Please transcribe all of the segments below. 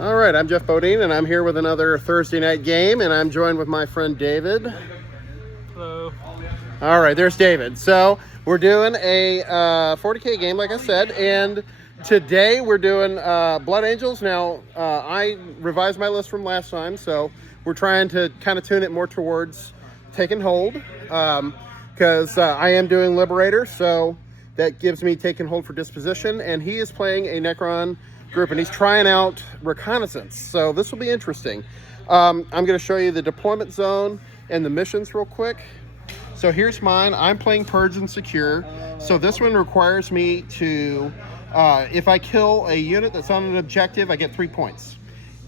All right, I'm Jeff Bodine, and I'm here with another Thursday night game, and I'm joined with my friend David. Hello. All right, there's David. So we're doing a 40K game, like I said, and today we're doing Blood Angels. Now, I revised my list from last time, so we're trying to kind of tune it more towards Taking Hold, because I am doing Liberator, so that gives me Taking Hold for Disposition, and he is playing a Necron group, and he's trying out Reconnaissance, so this will be interesting. I'm going to show you the deployment zone and the missions real quick. So here's mine. I'm playing Purge and Secure, so this one requires me to, if I kill a unit that's on an objective, I get 3 points.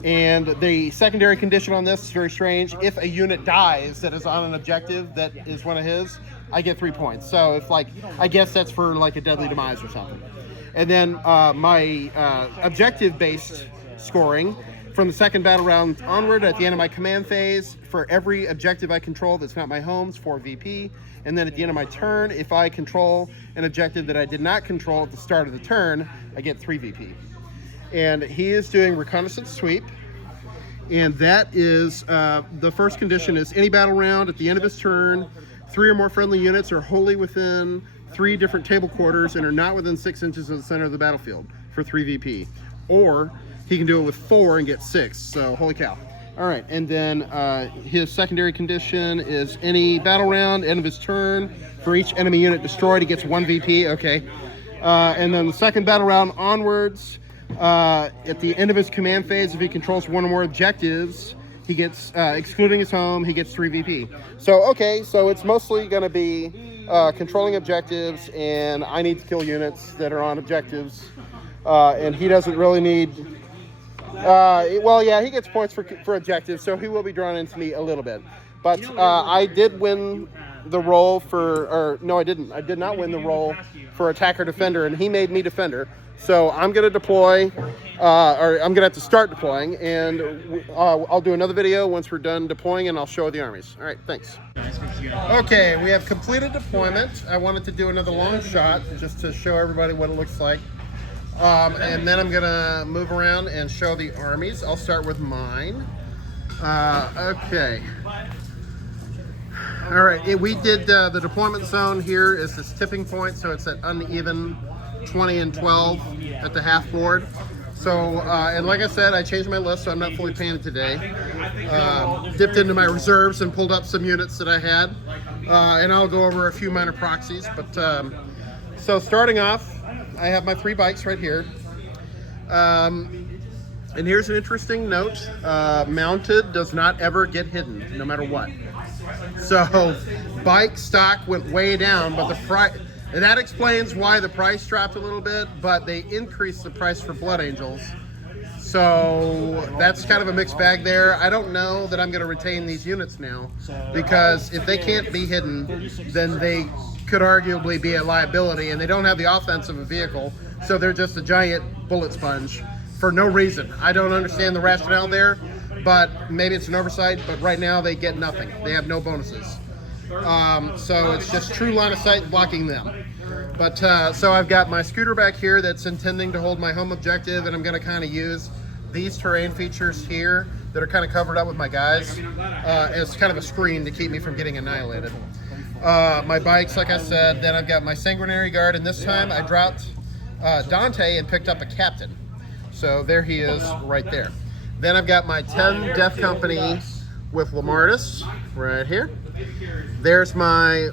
And the secondary condition on this is very strange. If a unit dies that is on an objective that is one of his, I get 3 points. So if, like, I guess that's for like a deadly demise or something. And then my objective-based scoring from the second battle round onward at the end of my command phase, for every objective I control that's not my home's 4 VP. And then at the end of my turn, if I control an objective that I did not control at the start of the turn, I get 3 VP. And he is doing Reconnaissance Sweep. And that is, the first condition is any battle round at the end of his turn, 3 or more friendly units are wholly within 3 different table quarters and are not within 6 inches of the center of the battlefield for 3 VP. Or he can do it with 4 and get 6, so holy cow. All right, and then his secondary condition is any battle round, end of his turn, for each enemy unit destroyed, he gets 1 VP, okay. And then the second battle round onwards, at the end of his command phase, if he controls 1 or more objectives, he gets, excluding his home, he gets 3 VP. So, okay, so it's mostly gonna be controlling objectives, and I need to kill units that are on objectives, and he doesn't really need, well, yeah, he gets points for objectives, so he will be drawn into me a little bit. But I did win the role for, or no, I didn't. I did not win the role for attacker defender, and he made me defender. So I'm going to deploy, or I'm going to have to start deploying, and I'll do another video once we're done deploying, and I'll show the armies. All right, thanks. Okay, we have completed deployment. I wanted to do another long shot just to show everybody what it looks like. And then I'm going to move around and show the armies. I'll start with mine. Okay. All right, we did the deployment zone here is this tipping point, so it's at uneven 20 and 12 at the half board. So, and like I said, I changed my list, so I'm not fully painted today. Dipped into my reserves and pulled up some units that I had. And I'll go over a few minor proxies. But so starting off, I have my 3 bikes right here. And here's an interesting note. Mounted does not ever get hidden, no matter what. So bike stock went way down, but the price, and that explains why the price dropped a little bit, but they increased the price for Blood Angels. So that's kind of a mixed bag there. I don't know that I'm going to retain these units now, because if they can't be hidden, then they could arguably be a liability, and they don't have the offense of a vehicle, so they're just a giant bullet sponge for no reason. I don't understand the rationale there, but maybe it's an oversight, but right now they get nothing. They have no bonuses. So it's just true line of sight blocking them. But so I've got my scooter back here that's intending to hold my home objective, and I'm going to kind of use these terrain features here that are kind of covered up with my guys as kind of a screen to keep me from getting annihilated. My bikes, like I said, then I've got my Sanguinary Guard, and this time I dropped Dante and picked up a captain. So there he is right there. Then I've got my 10 Death Company with Lamartus right here. There's my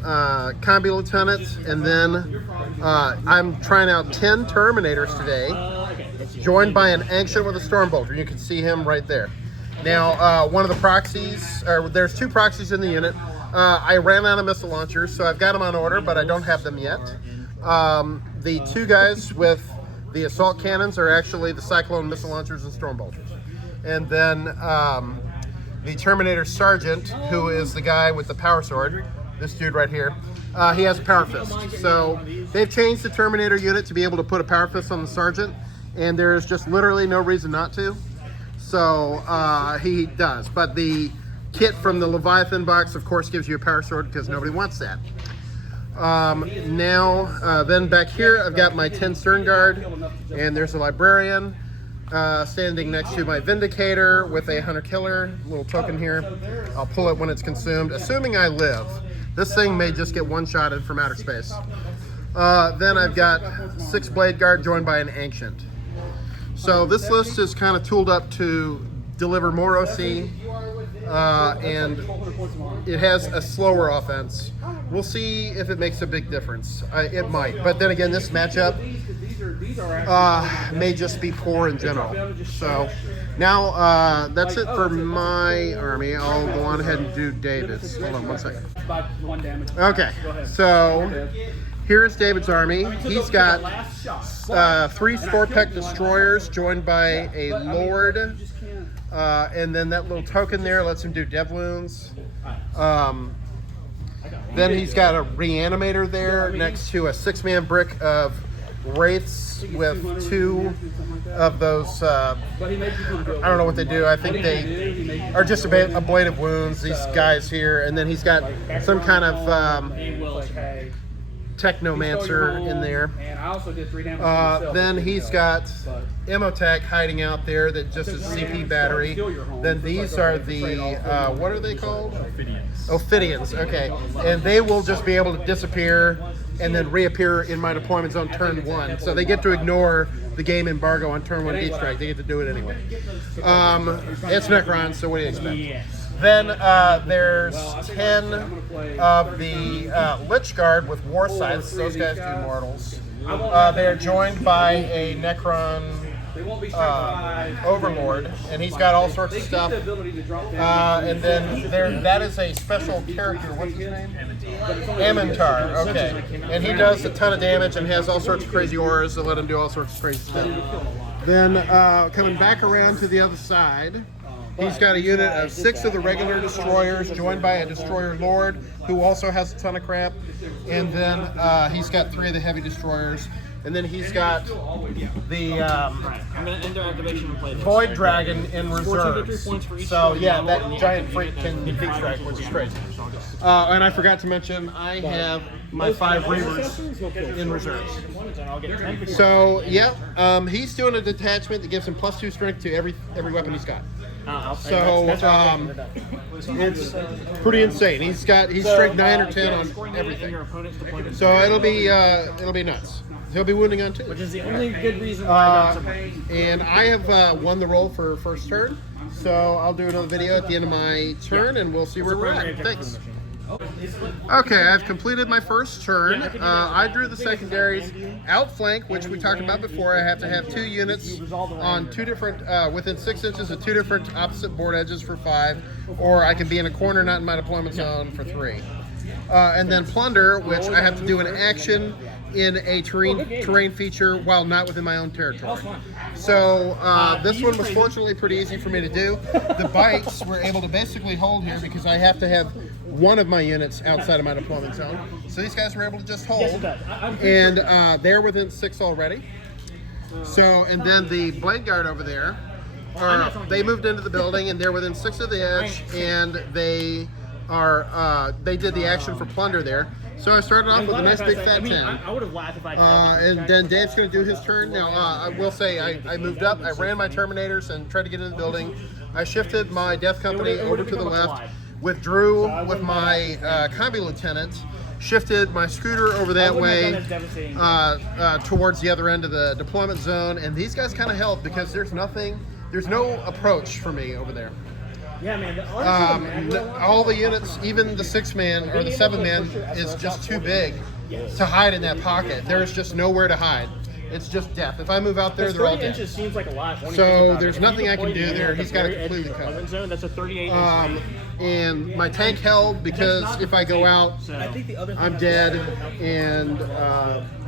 Combi Lieutenant, and then I'm trying out 10 Terminators today, joined by an Ancient with a Stormbolter. You can see him right there. Now, one of the proxies, or there's 2 proxies in the unit. I ran out of missile launchers, so I've got them on order, but I don't have them yet. The 2 guys with the assault cannons are actually the Cyclone missile launchers and Stormbolters. And then the Terminator Sergeant, who is the guy with the power sword, this dude right here, he has a power fist. So they've changed the Terminator unit to be able to put a power fist on the Sergeant, and there's just literally no reason not to. So he does. But the kit from the Leviathan box, of course, gives you a power sword because nobody wants that. Then back here, I've got my 10 Stern Guard, and there's a Librarian. standing next to my Vindicator with a Hunter Killer, little token here. I'll pull it when it's consumed, assuming I live. This thing may just get one-shotted from outer space. Then I've got 6 Blade Guard joined by an Ancient. So this list is kind of tooled up to deliver more OC, and it has a slower offense. We'll see if it makes a big difference. It might, but then again, this matchup may just be poor in general. So now that's it for my army. I'll go on ahead and do David's. Hold on 1 second. Okay, so here's David's army. He's got 3 Scorpec Destroyers joined by a Lord, and then that little token there lets him do Dev Wounds. Then he's got a Reanimator there next to a 6-man brick of Wraiths with 2 of those, I don't know what they do. I think they are just a blade of wounds, these guys here. And then he's got some kind of Technomancer in there. Then he's got Emotech hiding out there that just is CP battery. Then these are the, what are they called? Ophidians, okay. And they will just be able to disappear and then reappear in my deployment zone turn 1. So they get to ignore the game embargo on turn 1 beat strike. They get to do it anyway. It's Necron, so what do you expect? Then there's 10 of the Lich Guard with War Scythes. Those guys do mortals. They're joined by a Necron Overlord, and he's got all sorts of stuff. And then that is a special character. What's his name? Amintar. Okay. And he does a ton of damage and has all sorts of crazy auras that let him do all sorts of crazy stuff. Then coming back around to the other side, he's got a unit of 6 of the regular destroyers joined by a destroyer lord who also has a ton of crap. And then he's got 3 of the heavy destroyers. And then he's got the Void Dragon in reserve. So yeah, that giant freak can beat strike, which is crazy. And I forgot to mention, I have my 5 Reavers in reserves. So yeah, he's doing a detachment that gives him +2 strength to every weapon he's got. So it's pretty insane. He's strength 9 or 10 on everything. So it'll be nuts. He'll be wounding on 2. Which is the only good reason why I got and I have won the roll for first turn. So I'll do another video at the end of my turn, and we'll see where we're at. Thanks. Okay, I've completed my first turn. I drew the secondaries. Outflank, which we talked about before, I have to have 2 units on 2 different, within 6 inches of 2 different opposite board edges for 5, or I can be in a corner not in my deployment zone for 3. And then Plunder, which I have to do an action in a terrain feature while not within my own territory. So this one was fortunately pretty easy for me to do. The bites were able to basically hold here because I have to have 1 of my units outside of my deployment zone. So these guys were able to just hold, and they're within 6 already. So, and then the Blade Guard over there, they moved into the building and they're within 6 of the edge, and they did the action for Plunder there. So I started off with a nice big fat 10. I would have laughed if I and then Dave's going to do his turn. Now, I will say I moved up. I ran my Terminators and tried to get into the building. I shifted my Death Company over to the left, withdrew with my Combi Lieutenant, shifted my Scooter over that way towards the other end of the deployment zone. And these guys kind of help because there's no approach for me over there. Yeah, man. All the units, even the 6-man or the 7-man, is just too big to hide in that pocket. There is just nowhere to hide. It's just death. If I move out there, they're all dead. Inches seems like a lot. So there's nothing I can do there. He's got it completely covered. That's a 38 and my tank held because if I go out, I'm dead, and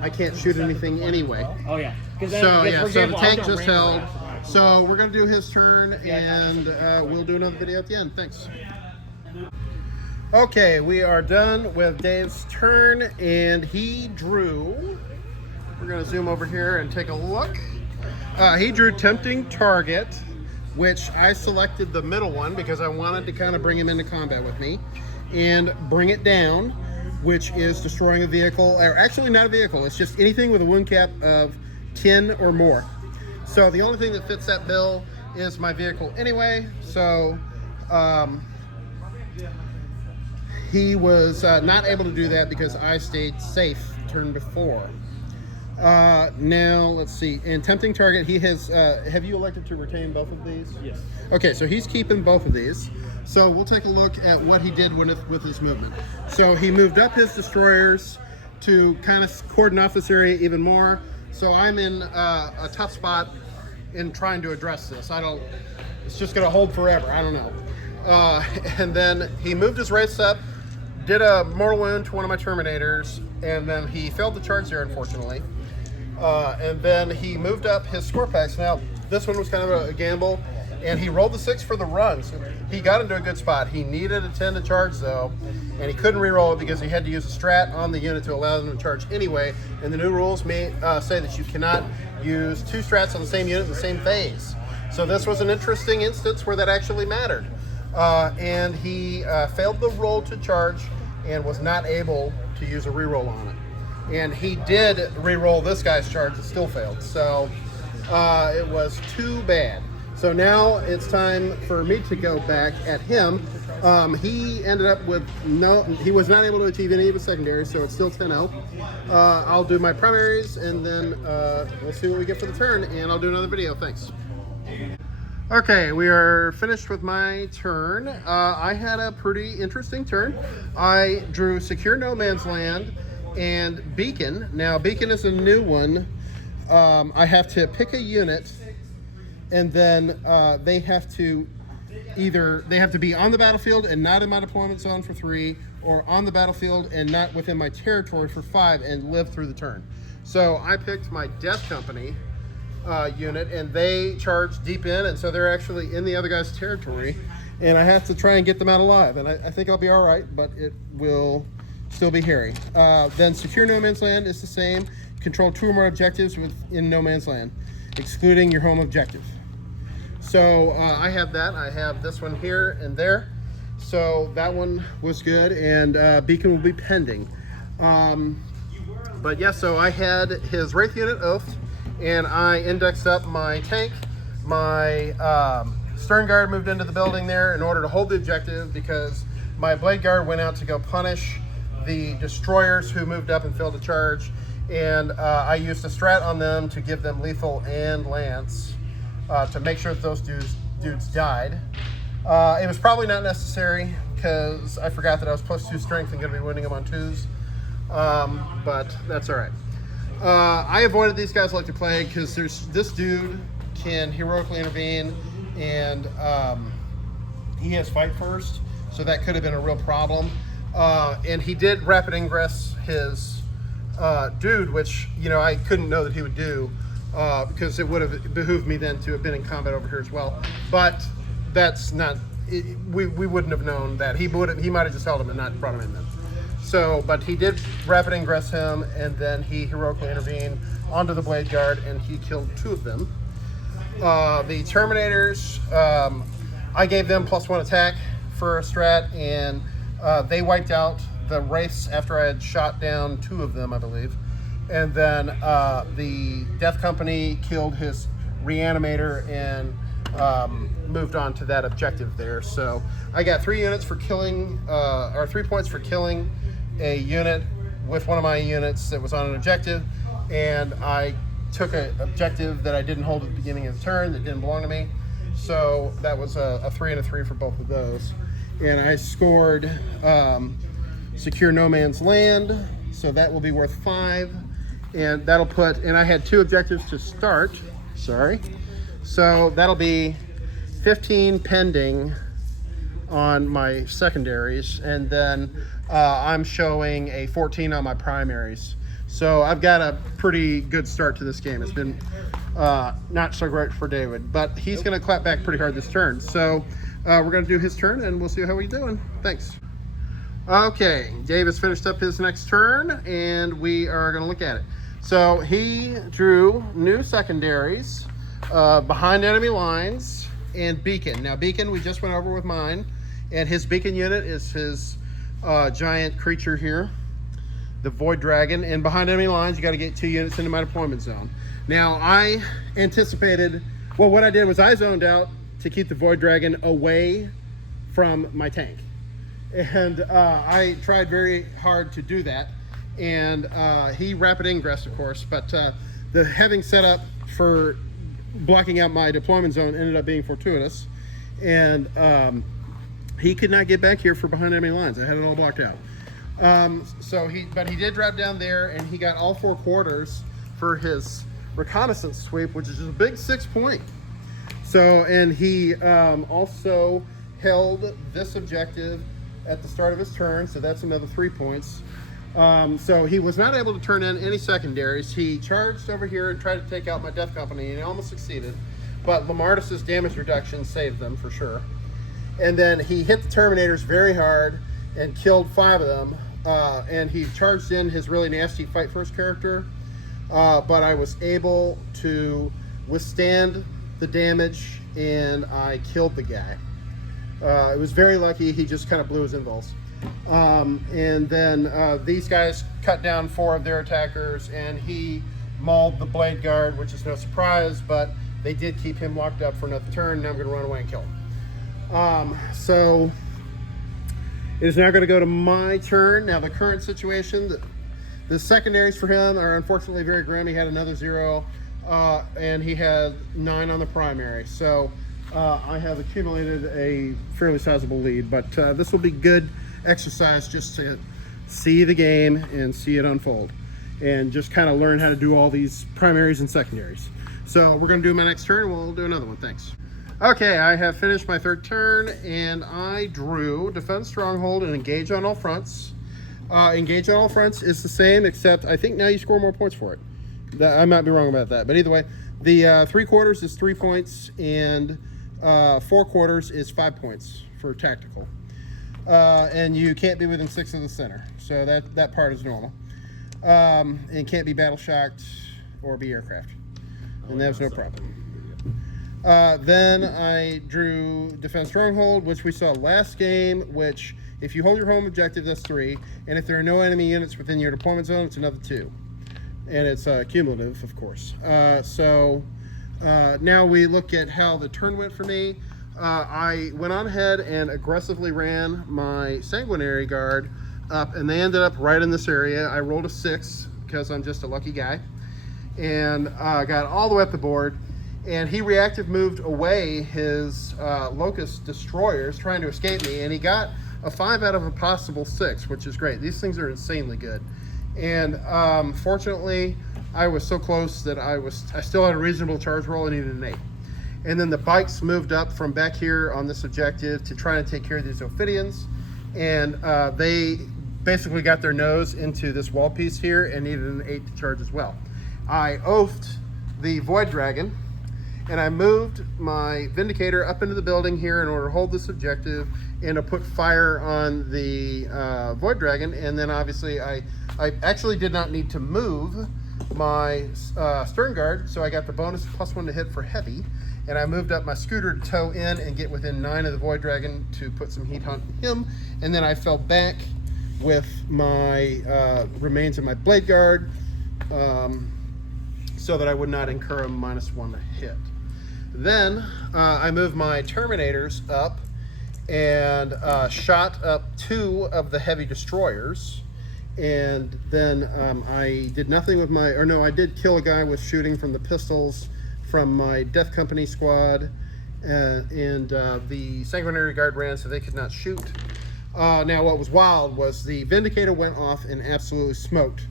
I can't shoot anything anyway. Oh yeah. So yeah, so the tank just held. So we're going to do his turn, and we'll do another video at the end. Thanks. Okay, we are done with Dave's turn, and he drew. We're going to zoom over here and take a look. He drew Tempting Target, which I selected the middle one because I wanted to kind of bring him into combat with me, and Bring It Down, which is destroying a vehicle, or actually not a vehicle, it's just anything with a wound cap of 10 or more. So the only thing that fits that bill is my vehicle anyway. So he was not able to do that because I stayed safe turn before. Now let's see. In tempting target, he has. Have you elected to retain both of these? Yes. Okay, so he's keeping both of these. So we'll take a look at what he did with his movement. So he moved up his destroyers to kind of cordon off this area even more. So I'm in a tough spot in trying to address this. It's just going to hold forever. I don't know. And then he moved his wraiths up, did a mortal wound to one of my Terminators, and then he failed the charge there, unfortunately. And then he moved up his Scorpax. Now, this one was kind of a gamble, and he rolled the 6 for the run. So he got into a good spot. He needed a 10 to charge, though, and he couldn't re-roll it because he had to use a strat on the unit to allow them to charge anyway. And the new rules may say that you cannot use 2 strats on the same unit in the same phase. So this was an interesting instance where that actually mattered. And he failed the roll to charge and was not able to use a re-roll on it. And he did re-roll this guy's charge, it still failed. So it was too bad. So now it's time for me to go back at him. He ended up with he was not able to achieve any of his secondaries, so it's still 10-0. I'll do my primaries, and then we'll see what we get for the turn, and I'll do another video. Thanks. Okay, we are finished with my turn. I had a pretty interesting turn. I drew Secure No Man's Land and Beacon. Now, Beacon is a new one. I have to pick a unit, and then they have to be on the battlefield and not in my deployment zone for 3, or on the battlefield and not within my territory for 5, and live through the turn. So I picked my Death Company unit, and they charge deep in, and so they're actually in the other guy's territory, and I have to try and get them out alive, and I think I'll be all right, but it will still be hairy. Then Secure No Man's Land is the same. Control 2 or more objectives within No Man's Land, excluding your home objective. So I have that. I have this one here and there. So that one was good, and Beacon will be pending. But yeah, so I had his Wraith unit oathed, and I indexed up my tank. My Stern Guard moved into the building there in order to hold the objective, because my Blade Guard went out to go punish the destroyers who moved up and failed to charge, and I used a strat on them to give them lethal and lance to make sure that those dudes died. It was probably not necessary because I forgot that I was +2 strength and going to be winning them on 2s, but that's all right. I avoided these guys like to play because this dude can heroically intervene, and he has fight first, so that could have been a real problem. And he did rapid ingress his dude, which I couldn't know that he would do because it would have behooved me then to have been in combat over here as well. But that's not. We wouldn't have known that. He might have just held him and not brought him in then. So, but he did rapid ingress him, and then he heroically intervened onto the Blade Guard, and he killed 2 of them. The Terminators, I gave them +1 attack for a strat, and they wiped out the Wraiths after I had shot down 2 of them, I believe. And then the Death Company killed his Reanimator and moved on to that objective there. So I got 3 units for killing, or 3 points for killing a unit with one of my units that was on an objective, and I took an objective that I didn't hold at the beginning of the turn that didn't belong to me. So that was a 3 and a 3 for both of those. And I scored Secure No Man's Land, so that will be worth 5, and that'll put, and I had 2 objectives to start, so that'll be 15 pending on my secondaries, and then I'm showing a 14 on my primaries. So I've got a pretty good start to this game. It's been not so great for David, but he's going to clap back pretty hard this turn. So we're going to do his turn, and we'll see how he's doing. Thanks. Okay, Dave has finished up his next turn, and we are going to look at it. So he drew new secondaries, behind enemy lines, and Beacon. Now Beacon, we just went over with mine, and his Beacon unit is his giant creature here, the Void Dragon. And behind enemy lines, you got to get 2 units into my deployment zone. Now, I anticipated, well, what I did was I zoned out to keep the Void Dragon away from my tank. And I tried very hard to do that. And he rapid ingressed, of course, but the having set up for blocking out my deployment zone ended up being fortuitous. And he could not get back here for behind enemy lines. I had it all blocked out. But he did drop down there, and he got all 4 quarters for his reconnaissance sweep, which is just a big 6 point. So, and he also held this objective at the start of his turn, so that's another 3 points. So he was not able to turn in any secondaries. He charged over here and tried to take out my Death Company, and he almost succeeded. But Lamardus's damage reduction saved them for sure. And then he hit the Terminators very hard and killed 5 of them. And he charged in his really nasty Fight First character. But I was able to withstand the damage, and I killed the guy. It was very lucky. He just kind of blew his invuls. And then these guys cut down 4 of their attackers, and he mauled the Blade Guard, which is no surprise, but they did keep him locked up for another turn. Now I'm going to run away and kill him. So it is now going to go to my turn. Now the current situation, the secondaries for him are unfortunately very grim. He had another 0, and he had 9 on the primary. So I have accumulated a fairly sizable lead, but this will be good exercise just to see the game and see it unfold and just kind of learn how to do all these primaries and secondaries. So we're going to do my next turn. We'll do another one. Thanks. Okay, I have finished my 3rd turn, and I drew Defend Stronghold and Engage on All Fronts. Engage on All Fronts is the same, except I think now you score more points for it. I might be wrong about that, but either way, the 3 quarters is 3 points, and 4 quarters is 5 points for tactical. And you can't be within 6 of the center, so that part is normal. And can't be battle shocked or be aircraft, and that's no problem. Then I drew Defend Stronghold, which we saw last game, which if you hold your home objective, that's 3. And if there are no enemy units within your deployment zone, it's another 2. And it's cumulative, of course. Now we look at how the turn went for me. I went on ahead and aggressively ran my Sanguinary Guard up, and they ended up right in this area. I rolled a 6 because I'm just a lucky guy, and got all the way up the board. And he reactive moved away his Locust destroyers trying to escape me, and he got a 5 out of a possible 6, which is great. These things are insanely good. And fortunately, I was so close that I still had a reasonable charge roll and needed an 8. And then the bikes moved up from back here on this objective to try and take care of these Ophidians, and they basically got their nose into this wall piece here and needed an 8 to charge as well. I oafed the Void Dragon, and I moved my Vindicator up into the building here in order to hold this objective and to put fire on the Void Dragon. And then obviously I actually did not need to move my Stern Guard, so I got the bonus +1 to hit for heavy. And I moved up my Scooter to tow in and get within 9 of the Void Dragon to put some heat on him. And then I fell back with my remains of my Blade Guard so that I would not incur a -1 to hit. Then I moved my Terminators up and shot up 2 of the heavy destroyers. And then I did nothing with my, or no, I did kill a guy with shooting from the pistols from my Death Company squad. And the Sanguinary Guard ran so they could not shoot. Now what was wild was the Vindicator went off and absolutely smoked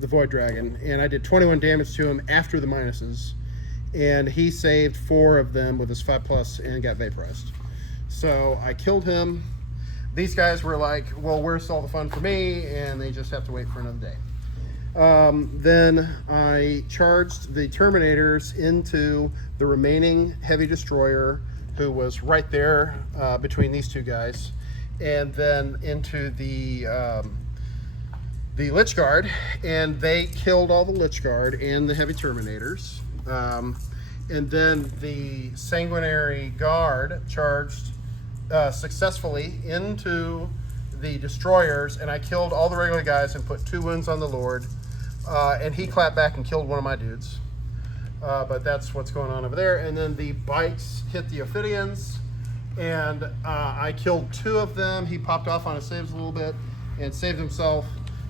the Void Dragon. And I did 21 damage to him after the minuses. And he saved 4 of them with his 5+ and got vaporized. So I killed him. These guys were like, well, where's all the fun for me? And they just have to wait for another day. Then I charged the Terminators into the remaining heavy destroyer, who was right there between these 2 guys, and then into the Lich Guard, and they killed all the Lich Guard and the heavy Terminators. And then the Sanguinary Guard charged successfully into the destroyers, and I killed all the regular guys and put 2 wounds on the Lord, and he clapped back and killed one of my dudes. but that's what's going on over there. And then the bikes hit the Ophidians, and I killed 2 of them. He popped off on his saves a little bit and saved himself,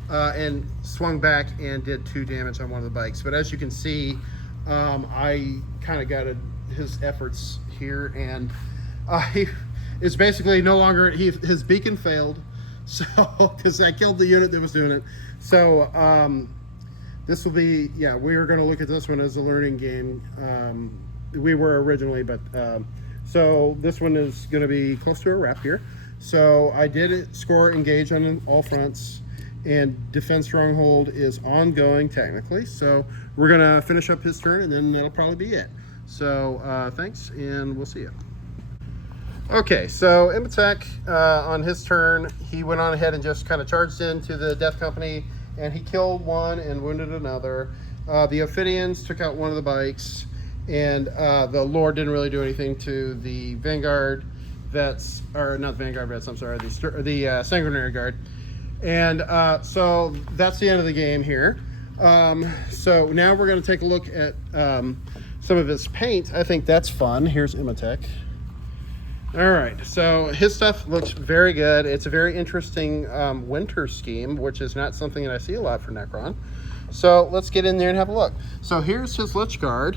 and swung back and did 2 damage on one of the bikes. But as you can see, I kind of got his efforts here, and he is basically no longer, his beacon failed, so because I killed the unit that was doing it. So this will be, yeah, we are going to look at this one as a learning game. We were originally, but so this one is going to be close to a wrap here. So I did score engage on all fronts, and defense stronghold is ongoing technically. So we're going to finish up his turn, and then that'll probably be it. So thanks, and we'll see you. Okay, so Imhotep, on his turn, he went on ahead and just kind of charged into the Death Company, and he killed one and wounded another. The Ophidians took out one of the bikes, and the Lord didn't really do anything to the Vanguard vets, or not Vanguard vets, I'm sorry, the Sanguinary Guard. And so that's the end of the game here. So now we're going to take a look at some of his paint. I think that's fun. Here's Imhotep. All right, so his stuff looks very good. It's a very interesting winter scheme, which is not something that I see a lot for Necron. So let's get in there and have a look. So here's his Lich Guard.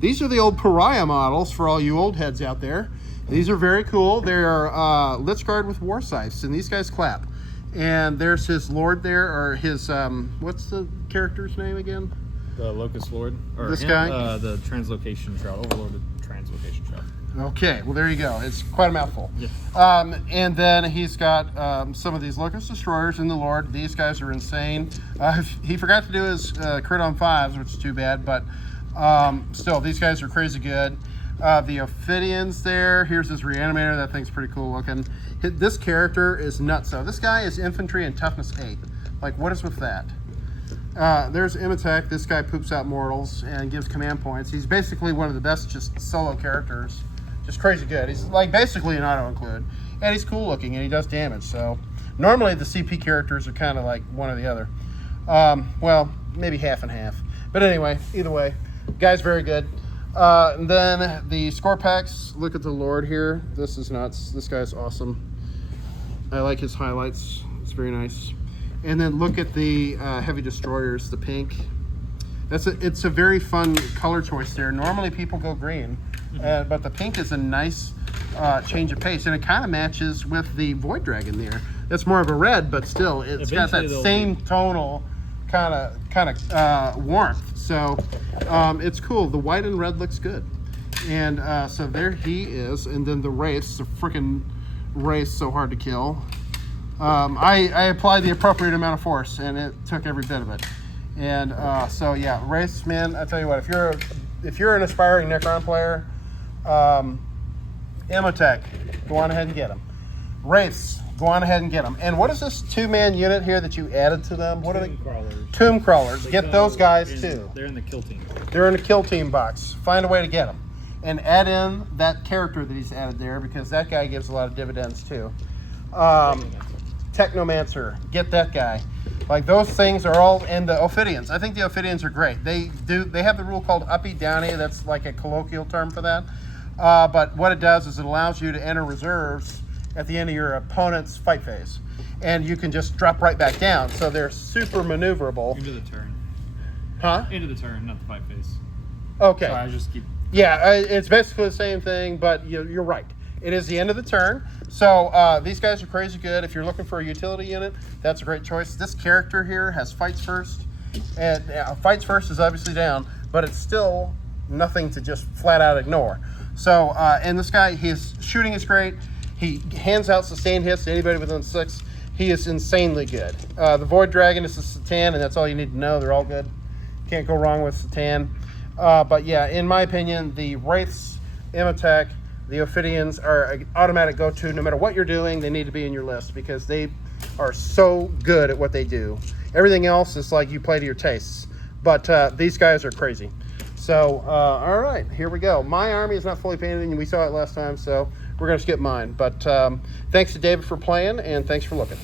These are the old Pariah models for all you old heads out there. These are very cool. They are Lich Guard with War Scythes, and these guys clap. And there's his Lord there, or his, what's the character's name again? The Locust Lord. Or this guy? The Translocation Shroud. Overlord of Translocation Shroud. Okay, well there you go. It's quite a mouthful. Yeah. And then he's got some of these Locust Destroyers in the Lord. These guys are insane. He forgot to do his crit on 5s, which is too bad, but still, these guys are crazy good. The Ophidians there. Here's his Reanimator. That thing's pretty cool looking. This character is nuts. So this guy is infantry and toughness 8. Like, what is with that? There's Imhotep. This guy poops out mortals and gives command points. He's basically one of the best just solo characters. Just crazy good. He's like basically an auto-include. And he's cool looking, and he does damage. So normally the CP characters are kind of like one or the other. Well, maybe half and half. But anyway, either way, guy's very good. And then the score packs. Look at the Lord here. This is nuts. This guy's awesome. I like his highlights. It's very nice. And then look at the heavy destroyers, the pink. It's a very fun color choice there. Normally people go green, but the pink is a nice change of pace, and it kind of matches with the Void Dragon there. That's more of a red, but still, it's got that same tonal kind of warmth. So it's cool. The white and red looks good. And so there he is. And then the Wraiths, the freaking Wraiths, so hard to kill. I applied the appropriate amount of force, and it took every bit of it. And so yeah, Wraiths, man, I tell you what, if you're an aspiring Necron player, Imhotep, go on ahead and get them. Wraiths, go on ahead and get them. And what is this 2-man unit here that you added to them? What are they? Crawlers. Tomb Crawlers. Get those guys too. They're in the kill team. They're in the kill team box. Find a way to get them. And add in that character that he's added there, because that guy gives a lot of dividends too. Technomancer, get that guy. Like, those things are all, and the Ophidians. I think the Ophidians are great. They have the rule called uppy downy. That's like a colloquial term for that. But what it does is it allows you to enter reserves at the end of your opponent's fight phase, and you can just drop right back down. So they're super maneuverable. Into the turn. Huh? Into the turn, not the fight phase. Okay. Sorry, I just keep. Yeah, it's basically the same thing, but you're right. It is the end of the turn. So these guys are crazy good. If you're looking for a utility unit, that's a great choice. This character here has fights first, and fights first is obviously down, but it's still nothing to just flat out ignore. So, and this guy, his shooting is great. He hands out sustained hits to anybody within 6. He is insanely good. The Void Dragon is a Satan, and that's all you need to know. They're all good. Can't go wrong with Satan. But yeah, in my opinion, the Wraiths, Imhotep, the Ophidians are an automatic go-to. No matter what you're doing, they need to be in your list because they are so good at what they do. Everything else is like you play to your tastes. But these guys are crazy. So, all right, here we go. My army is not fully painted, and we saw it last time, so we're going to skip mine. But thanks to David for playing, and thanks for looking.